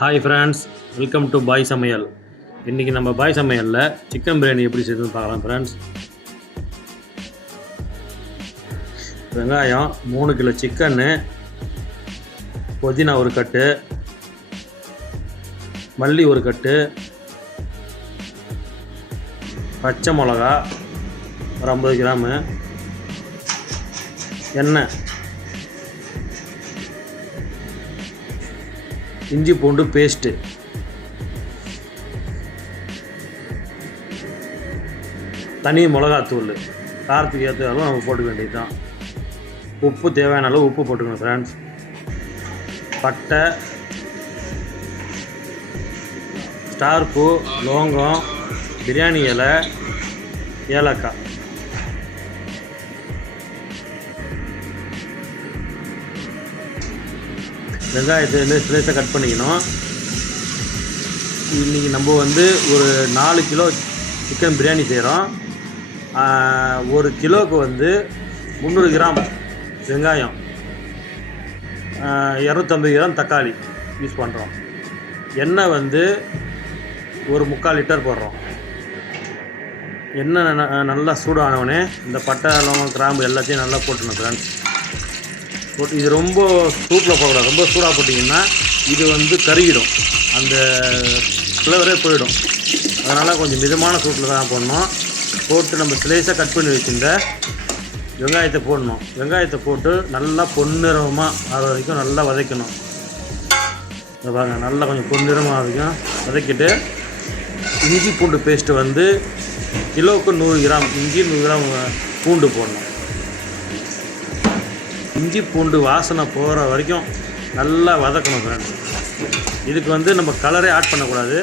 Hi friends, welcome to பாய் சமையல். இன்றைக்கி நம்ம பாய் சமையலில் சிக்கன் பிரியாணி எப்படி செய்யுதுன்னு பார்க்கலாம் ஃப்ரெண்ட்ஸ். வெங்காயம் 3 கிலோ சிக்கன்னு, புதினா ஒரு கட்டு, மல்லி ஒரு கட்டு, பச்சை மிளகா ஒரு 50 கிராமு, எண்ணெய், இஞ்சி பூண்டு பேஸ்ட்டு, தனி மிளகாத்தூள், காரத்துக்கு ஏற்ற அளவு நம்ம போட்டுக்க வேண்டியது தான். உப்பு தேவையான அளவு உப்பு போட்டுக்கணும் ஃப்ரெண்ட்ஸ். பட்டை, ஸ்டார் பூ, லவங்கம், பிரியாணி இலை, ஏலக்காய். வெங்காயத்தை ஸ்லைஸாக கட் பண்ணிக்கணும். இன்றைக்கி நம்ம ஒரு 4 கிலோ சிக்கன் பிரியாணி செய்கிறோம். 1 கிலோவுக்கு 300 கிராம் வெங்காயம், 250 கிராம் தக்காளி யூஸ் பண்ணுறோம். எண்ணெய் ஒரு 3/4 லிட்டர் போடுறோம். எண்ணெய் நல்லா சூடானவொடனே இந்த பட்டை, லவங்கம், கிராம்பு எல்லாத்தையும் நல்லா போட்டுணும் ஃப்ரெண்ட்ஸ். இது ரொம்ப சூப்பில் போடக்கூடாது. ரொம்ப சூடாக போட்டிங்கன்னா இது கருகிடும், அந்த ஃப்ளேவரே போயிடும். அதனால் கொஞ்சம் மிதமான சூட்டில் தான் போடணும். போட்டு நம்ம ஸ்லைஸாக கட் பண்ணி வச்சுருந்த வெங்காயத்தை போடணும். வெங்காயத்தை போட்டு நல்லா பொன்னிறமாக ஆகிற வரைக்கும் நல்லா வதக்கணும். இதை பாருங்கள், நல்லா கொஞ்சம் பொன்னிறமாக வரைக்கும் வதக்கிட்டு இஞ்சி பூண்டு பேஸ்ட்டு கிலோவுக்கு 100 கிராம் இஞ்சி, 100 கிராம் பூண்டு போடணும். இஞ்சி பூண்டு வாசனை போகிற வரைக்கும் நல்லா வதக்கணும் ஃப்ரெண்ட்ஸ். இதுக்கு நம்ம கலரே ஆட் பண்ணக்கூடாது.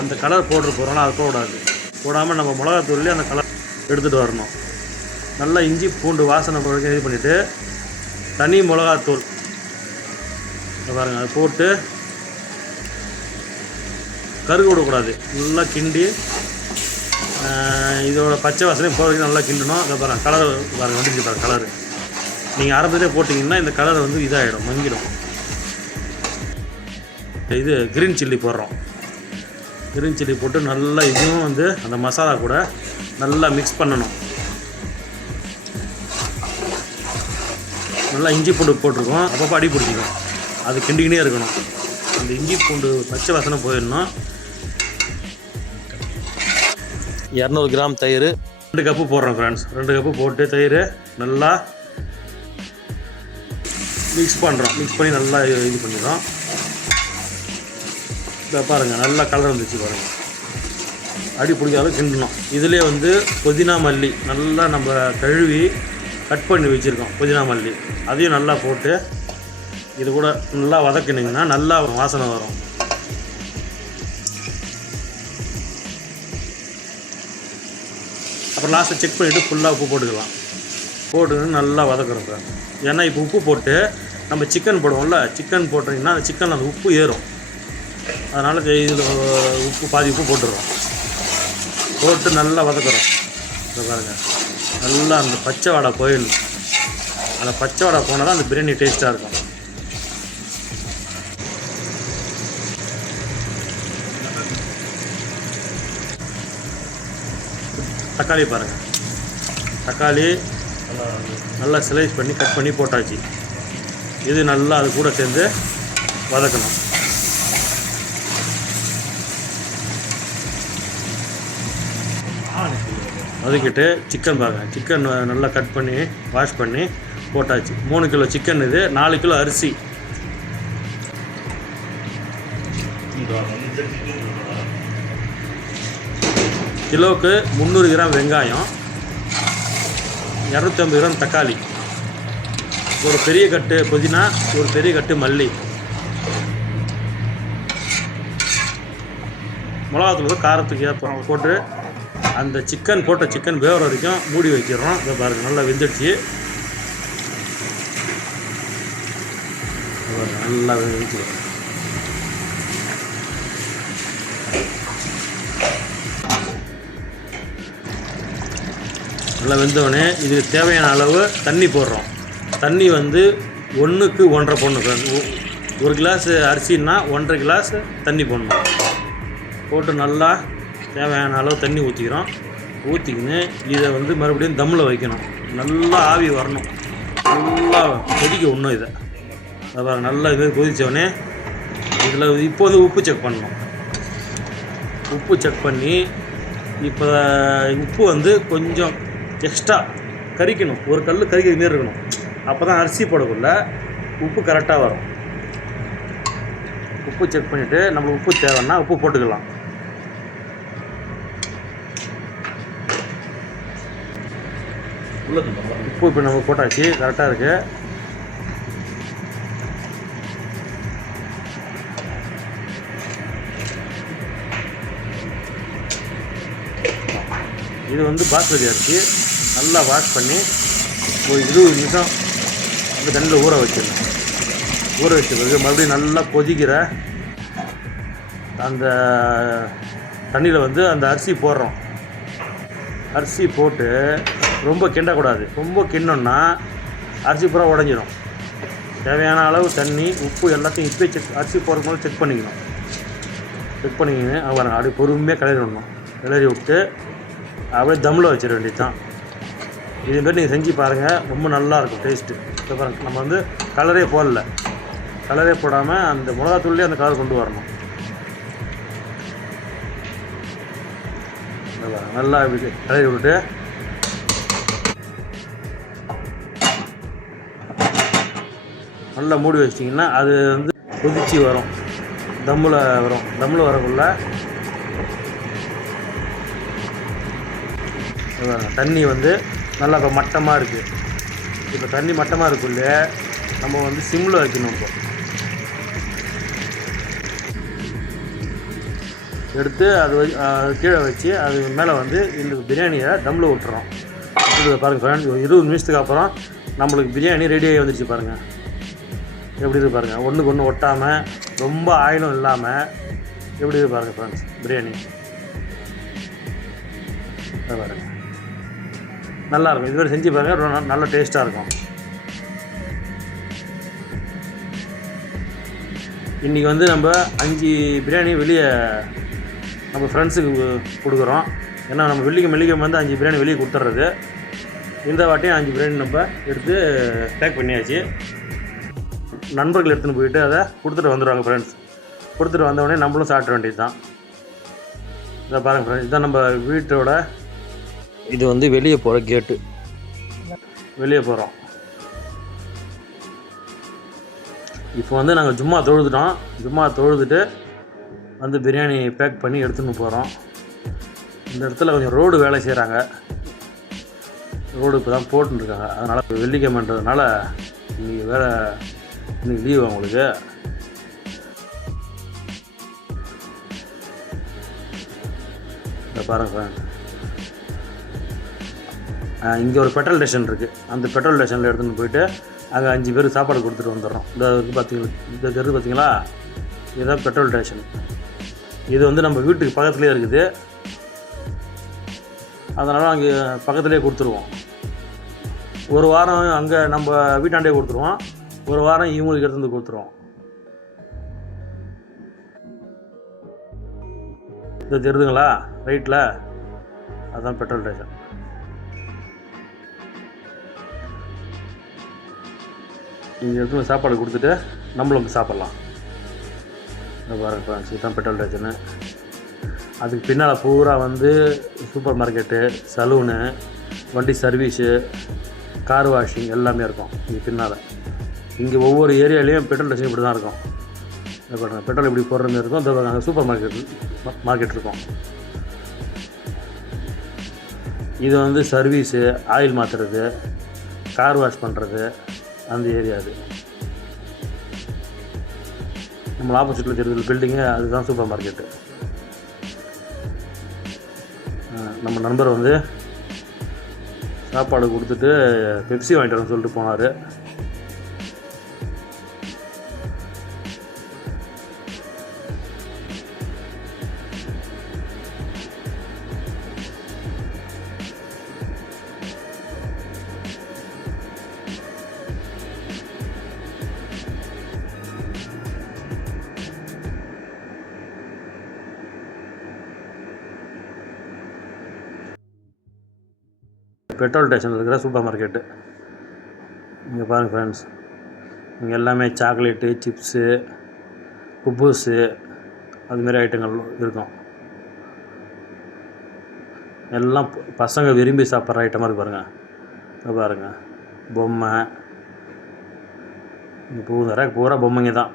அந்த கலர் போட்டு போகிறோம்னா அது போடக்கூடாது. போடாமல் நம்ம மிளகாத்தூள்லேயே அந்த கலர் எடுத்துகிட்டு வரணும். நல்லா இஞ்சி பூண்டு வாசனை போகிற இது பண்ணிவிட்டு தனி மிளகாத்தூள் பாருங்கள், அதை போட்டு கருகு விடக்கூடாது. நல்லா கிண்டி இதோட பச்சை வாசனையும் போகிற வரைக்கும் நல்லா கிண்டணும். அதை பாருங்கள், கலர் பாருங்கள் வந்துருச்சு பாருங்கள். கலரு நீங்கள் ஆரம்பத்திலே போட்டிங்கன்னா இந்த கலர் இதாகிடும், மங்கிடும். இது க்ரீன் சில்லி போடுறோம். க்ரீன் சில்லி போட்டு நல்லா இதுவும் அந்த மசாலா கூட நல்லா மிக்ஸ் பண்ணணும். நல்லா இஞ்சி பூண்டு போட்டிருக்கோம், அப்பப்போ அடி பிடிச்சிக்கும். அது கிண்டிக்கினே இருக்கணும். அந்த இஞ்சி பூண்டு பச்சை வாசனை போயிடணும். 200 கிராம் தயிர், 2 கப்பு போடுறோம் ஃப்ரெண்ட்ஸ். 2 கப்பு போட்டு தயிர் நல்லா மிக்ஸ் பண்ணுறோம். மிக்ஸ் பண்ணி நல்லா இது பண்ணிடுறோம். இதை பாருங்கள், நல்லா கலர் வந்துச்சு பாருங்கள். அடி பிடிக்காத கிண்டணும். இதிலே புதினா, மல்லி நல்லா நம்ம கழுவி கட் பண்ணி வச்சுருக்கோம். புதினா, மல்லி அதையும் நல்லா போட்டு இது கூட நல்லா வதக்கினீங்கன்னா நல்லா வாசனை வரும். அப்புறம் லாஸ்ட்டை செக் பண்ணிவிட்டு ஃபுல்லாக உப்பு போட்டுக்கலாம். போட்டு நல்லா வதக்குறோம் சார். ஏன்னா இப்போ உப்பு போட்டு நம்ம சிக்கன் போடுவோம்ல, சிக்கன் போட்டிங்கன்னா அந்த சிக்கன் அந்த உப்பு ஏறும். அதனால் இதில் பாதி உப்பு போட்டுடுறோம். போட்டு நல்லா வதக்குறோம். இதை பாருங்கள், நல்லா அந்த பச்சை வாடை போயிடணும். அந்த பச்சை வாடை போனால் தான் அந்த பிரியாணி டேஸ்ட்டாக இருக்கும். தக்காளி பாருங்கள், தக்காளி நல்லா ஸ்லைஸ் பண்ணி கட் பண்ணி போட்டாச்சு. இது நல்லா அது கூட சேர்ந்து வதக்கணும். வதக்கிட்டு சிக்கன் பாருங்கள், சிக்கன் நல்லா கட் பண்ணி வாஷ் பண்ணி போட்டாச்சு. 3 கிலோ சிக்கன், இது 4 கிலோ அரிசி. கிலோவுக்கு 300 கிராம் வெங்காயம், 250 கிராம் தக்காளி, ஒரு பெரிய கட்டு புதினா, ஒரு பெரிய கட்டு மல்லி, மிளகாத்தூள் காரத்துக்கு ஏற்ப போட்டு அந்த சிக்கன் போட்ட சிக்கன் வேகிற வரைக்கும் மூடி வச்சிடறோம். இதை பாருங்கள், நல்லா வெந்துடுச்சு. நல்லா வெந்துடுச்சு. நல்லா வெந்தோடனே இதுக்கு தேவையான அளவு தண்ணி போடுறோம். தண்ணி 1க்கு 1.5 பொண்ணு 1 கிளாஸ் அரிசின்னா 1.5 கிளாஸ் தண்ணி போடணும். போட்டு நல்லா தேவையான அளவு தண்ணி ஊற்றிக்கிறோம். ஊற்றிக்கின்னு இதை வந்து மறுபடியும் தம்மில் வைக்கணும். நல்லா ஆவி வரணும், நல்லா கொதிக்க விடணும். இதை அப்புறம் நல்லா இது கொதித்தவொடனே இதில் இப்போ வந்து உப்பு செக் பண்ணணும். உப்பு செக் பண்ணி இப்போ உப்பு வந்து கொஞ்சம் எக்ஸ்ட்ரா கறிக்கணும். ஒரு கல் கறிக்கிற மாரி இருக்கணும். அப்போ தான் அரிசி போடக்குள்ள உப்பு கரெக்டாக வரும். உப்பு செக் பண்ணிவிட்டு நம்மளுக்கு உப்பு தேவைன்னா உப்பு போட்டுக்கலாம். உப்பு இப்போ நம்ம போட்டாச்சு, கரெக்டாக இருக்குது. இது வந்து பாஸ்மதி அரிசி நல்லா வாஷ் பண்ணி ஒரு 20 நிமிஷம் இந்த தண்ணியில் ஊற வச்சிடணும். ஊற வச்ச பிறகு மறுபடியும் நல்லா கொதிக்கிற அந்த தண்ணியில் வந்து அந்த அரிசி போடுறோம். அரிசி போட்டு ரொம்ப கிண்டக்கூடாது. ரொம்ப கிண்டோன்னா அரிசி பூரா உடஞ்சிடும். தேவையான அளவு தண்ணி, உப்பு எல்லாத்தையும் இப்போ அரிசி போடுறதுக்கு மேலே செக் பண்ணிக்கணும். செக் பண்ணிக்கின்னு பாருங்க, அப்படியே பொறுமையாக கிளறி விடணும். கிளறி விட்டு அப்படியே தம்மில் வச்சிட வேண்டியது தான். இதுமாரி நீங்கள் செஞ்சு பாருங்கள், ரொம்ப நல்லாயிருக்கும் டேஸ்ட்டு. இப்போ பாருங்கள், நம்ம வந்து கலரே போடல. கலரே போடாமல் அந்த மிளகாத்தூள்லேயே அந்த கலர் கொண்டு வரணும். நல்லா இப்படி கிளறி விட்டு நல்லா மூடி வச்சிட்டிங்கன்னா அது வந்து கொதிச்சு வரும், தம்மில் வரும். தம்மில் வரக்குள்ள தண்ணி வந்து நல்லா இப்போ மட்டமாக இருக்குது. இப்போ தண்ணி மட்டமாக இருக்குள்ள நம்ம வந்து சிம்மில் வைக்கணும். இப்போ எடுத்து அது கீழே வச்சு அது மேலே வந்து இந்த பிரியாணியை தம்மில் விட்டுறோம். பாருங்கள் ஃப்ரெண்ட், 20 நிமிஷத்துக்கு அப்புறம் நம்மளுக்கு பிரியாணி ரெடியாகி வந்துடுச்சு. பாருங்கள் எப்படி இருக்குது பாருங்கள், ஒன்றுக்கு ஒன்று ஒட்டாமல், ரொம்ப ஆயிலும் இல்லாமல் எப்படி இருக்குது பாருங்கள் ஃப்ரெண்ட்ஸ் பிரியாணி. பாருங்கள் நல்லாயிருக்கும். இதுவரை செஞ்சு பாருங்கள், ரொம்ப நல்ல டேஸ்ட்டாக இருக்கும். இன்றைக்கி வந்து நம்ம 5 பிரியாணி வெளியே நம்ம ஃப்ரெண்ட்ஸுக்கு கொடுக்குறோம். ஏன்னா நம்ம வெள்ளிக்கிழமை வந்து 5 பிரியாணி வெளியே கொடுத்துட்றது. இந்த வாட்டியும் 5 பிரியாணி நம்ம எடுத்து பேக் பண்ணியாச்சு. நண்பர்கள் எடுத்துன்னு போயிட்டு அதை கொடுத்துட்டு வந்துடுவாங்க ஃப்ரெண்ட்ஸ். கொடுத்துட்டு வந்தவுடனே நம்மளும் சாப்பிட வேண்டியது தான். இதை பாருங்கள் ஃப்ரெண்ட்ஸ், இதுதான் நம்ம வீட்டோட, இது வந்து வெளியே போகிற கேட்டு. வெளியே போகிறோம். இப்போ வந்து நாங்கள் ஜும்மா தொழுதுட்டோம். ஜும்மா தொழுதுட்டு வந்து பிரியாணி பேக் பண்ணி எடுத்துன்னு போகிறோம். இந்த இடத்துல கொஞ்சம் ரோடு வேலை செய்கிறாங்க. ரோடு இப்போ தான் போட்டுருக்காங்க. அதனால் வெள்ளிக்கிழமைன்றதுனால இன்றைக்கி வேலை, இன்றைக்கி லீவு அவங்களுக்கு. இதை பாருங்கள், இங்கே ஒரு பெட்ரோல் ஸ்டேஷன் இருக்குது. அந்த பெட்ரோல் ஸ்டேஷனில் எடுத்துகிட்டு போயிட்டு அங்கே 5 பேருக்கு சாப்பாடு கொடுத்துட்டு வந்துடுறோம். இந்த பார்த்தீங்களா, இந்த தெரு பார்த்தீங்களா, இதுதான் பெட்ரோல் ஸ்டேஷன். இது வந்து நம்ம வீட்டுக்கு பக்கத்துலேயே இருக்குது. அதனால் அங்கே பக்கத்துலேயே கொடுத்துருவோம். ஒரு வாரம் அங்கே நம்ம வீட்டாண்டே கொடுத்துருவோம், ஒரு வாரம் இவங்களுக்கு எடுத்து வந்து கொடுத்துருவோம். இது தெரியுதுங்களா ரைட்டில், அதுதான் பெட்ரோல் ஸ்டேஷன். இங்கே எடுத்து சாப்பாடு கொடுத்துட்டு நம்மளும் வந்து சாப்பிட்லாம். இந்த பாருங்க ஃப்ரெண்ட்ஸ், இதுதான் பெட்ரோல் ஸ்டேஷனு. அதுக்கு பின்னால் பூரா வந்து சூப்பர் மார்க்கெட்டு, சலூனு, வண்டி சர்வீஸு, கார் வாஷிங் எல்லாமே இருக்கும் இங்கே பின்னால். இங்கே ஒவ்வொரு ஏரியாலேயும் பெட்ரோல் ஸ்டேஷன் இப்படி தான் இருக்கும். இதை பாருங்கள், பெட்ரோல் இப்படி போடுற மாதிரி இருக்கும். இந்த அங்கே சூப்பர் மார்க்கெட் இருக்கும். இது வந்து சர்வீஸு, ஆயில் மாற்றுறது, கார் வாஷ் பண்ணுறது, அந்த ஏரியா. அது நம்ம ஆப்போசிட்டில் தெரியுது பில்டிங்கு, அதுதான் சூப்பர் மார்க்கெட்டு. நம்ம நண்பர் வந்து சாப்பாடு கொடுத்துட்டு பெப்சி வாங்கிட்டு வரேன்னு சொல்லிட்டு போனார். பெட்ரோல் ஸ்டேஷனில் இருக்கிற சூப்பர் மார்க்கெட்டு. இங்கே பாருங்கள் ஃப்ரெண்ட்ஸ், இங்கே எல்லாமே சாக்லேட்டு, சிப்ஸு, குப்பூஸு அதுமாரி ஐட்டங்கள் இருக்கும். எல்லாம் பசங்க விரும்பி சாப்பிட்ற ஐட்டமாக இருக்குது பாருங்கள். இங்கே பாருங்கள், பொம்மை. இப்போ இந்த ரேக் பூரா பொம்மைங்க தான்.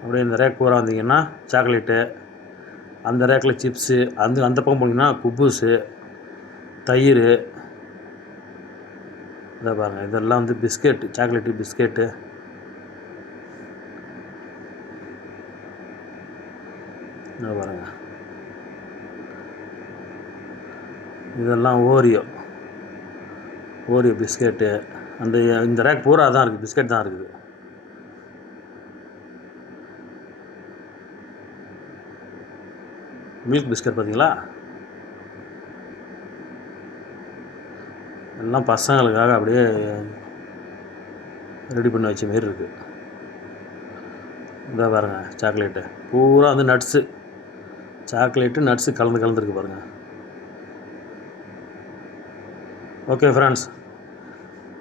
அப்படியே இந்த ரேக் பூரா வந்தீங்கன்னா சாக்லேட்டு, அந்த ரேக்கில் சிப்ஸு, அந்த பக்கம் போனீங்கன்னா குப்பூஸு, தயிர். இதை பாருங்கள், இதெல்லாம் வந்து பிஸ்கெட்டு, சாக்லேட்டு பிஸ்கெட்டு. இதை பாருங்கள், இதெல்லாம் ஓரியோ பிஸ்கெட்டு. இந்த ரேக் பூரா தான் இருக்குது, பிஸ்கெட் தான் இருக்குது. மில்க் பிஸ்கட் பார்த்தீங்களா? எல்லாம் பசங்களுக்காக அப்படியே ரெடி பண்ணி வச்ச மாரி இருக்குது. இதை பாருங்கள், சாக்லேட்டு பூரா வந்து நட்ஸு, சாக்லேட்டு நட்ஸு கலந்துருக்கு பாருங்கள். ஓகே ஃப்ரெண்ட்ஸ்,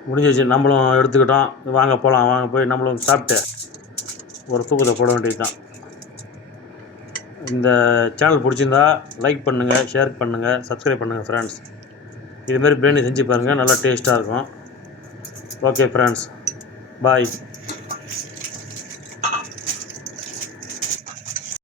முடிஞ்சிச்சு. நம்மளும் எடுத்துக்கிட்டோம். வாங்க போகலாம், வாங்க போய் நம்மளும் சாப்பிட்டு ஒரு தூக்கத்தை போட வேண்டியது தான். இந்த சேனல் பிடிச்சிருந்தா லைக் பண்ணுங்கள், ஷேர் பண்ணுங்கள், சப்ஸ்கிரைப் பண்ணுங்கள் ஃப்ரெண்ட்ஸ். இதுமாரி பிரியாணி செஞ்சு பாருங்கள், நல்லா டேஸ்ட்டாக இருக்கும். ஓகே ஃப்ரெண்ட்ஸ், பாய்.